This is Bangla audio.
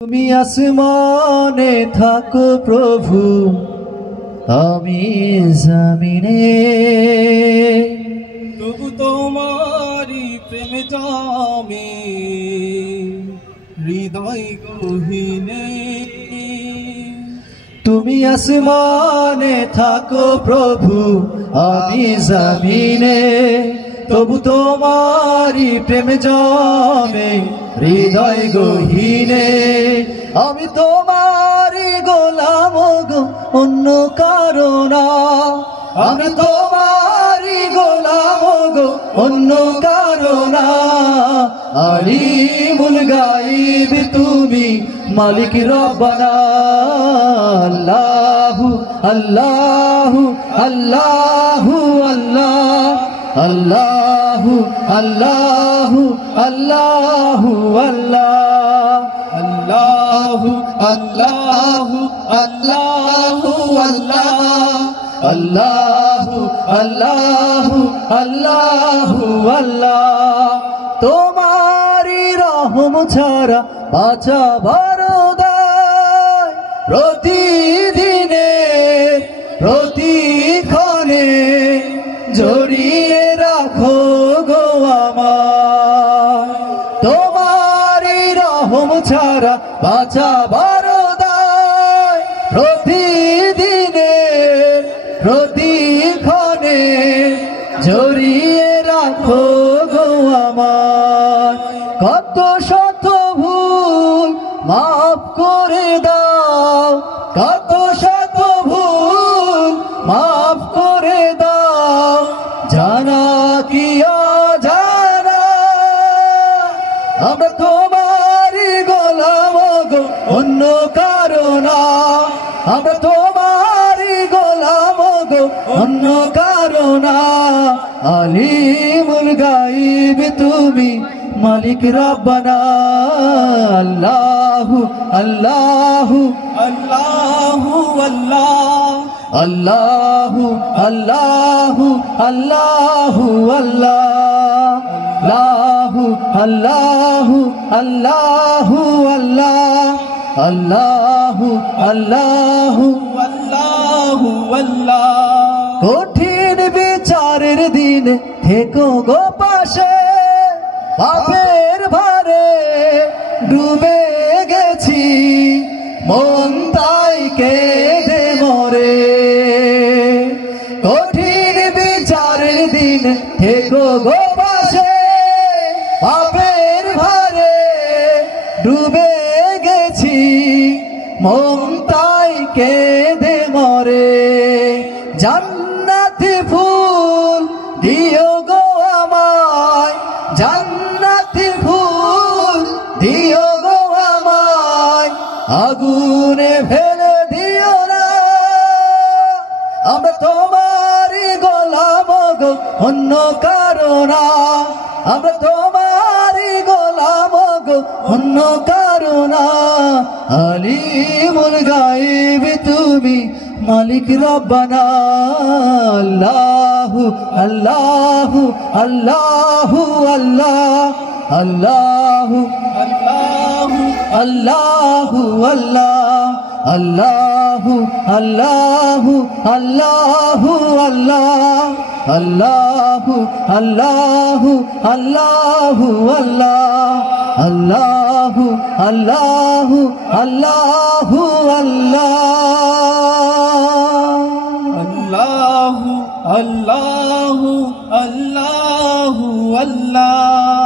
তুমি আসমানে থাকো প্রভু, আমি জমিনে, তবু তোমারি প্রেম জামে হৃদয় গহীনে। তুমি আসমানে থাকো প্রভু, আমি জমিনে, তবু তোমারি প্রেম জমে হৃদয় গহীনে। আমি তোমারি গোলাম গো, অন্য কারো না। আমি তোমারি গোলাম গো, অন্য কারো না। আলিমুল গায়ব তুমি, মালিক রব্বানা। আল্লাহু আল্লাহু আল্লাহু আল্লাহ, আল্লাহু আল্লাহু আল্লাহু আল্লাহ, আল্লাহু আল্লাহু আল্লাহু আল্লাহ, আল্লাহু আল্লাহু আল্লাহু আল্লাহ। তোমারি রহম ছাড়া বাঁচা বড় দায়, প্রতিদিনে প্রতিক্ষণে জড়িয়ে রাখো গো আমায়। তোমারি রহম ছাড়া বাঁচা বড় দায়, প্রতিদিনে প্রতিক্ষণে জড়িয়ে রাখো গো আমায়। কত শত ভুল মাফ করে দাও, কত শত ভুল মাফ করে দাও, জানা কি অজানা। আমরা তোমারি গোলাম গো, অন্য কারো না। আমরা তোমারি গোলাম গো, অন্য কারো না। আলিমুল গায়ব তুমি, মালিক রব্বানা। আল্লাহু আল্লাহু আল্লাহু আল্লাহ, আল্লাহু আল্লাহু আল্লাহু আল্লাহ, আল্লাহু আল্লাহু আল্লাহ, আল্লাহু আল্লাহু আল্লাহু আল্লাহ। কঠিন বিচারের দিন থেকো গো পাশে, পাপের ভারে ডুবে গেছি, মন তাই কেঁদে মরে। কঠিন বিচারের দিন থেকো গো পাশে, পাপের ভারে ডুবে গেছি, মন তাই কেঁদে মরে। জান্নাতি ফুল দিও গো আমায়, জান্নাতি ফুল দিও গো আমায়, আগুনে ফেলে দিও না। আমরা তোমারি গোলাম গো, অন্য কারো না। আমরা তোমারি গোলাম গো, অন্য কারো না। আলিমুল গায়ব তুমি, মালিক রব্বানা। আল্লাহু আল্লাহু আল্লাহু আল্লাহ, আল্লাহু আল্লাহু আল্লাহু আল্লাহ, আল্লাহু আল্লাহু আল্লাহু আল্লাহ, আল্লাহু আল্লাহু আল্লাহু আল্লাহ, আল্লাহু আল্লাহু আল্লাহু আল্লাহ, আল্লাহু আল্লাহু আল্লাহু আল্লাহ।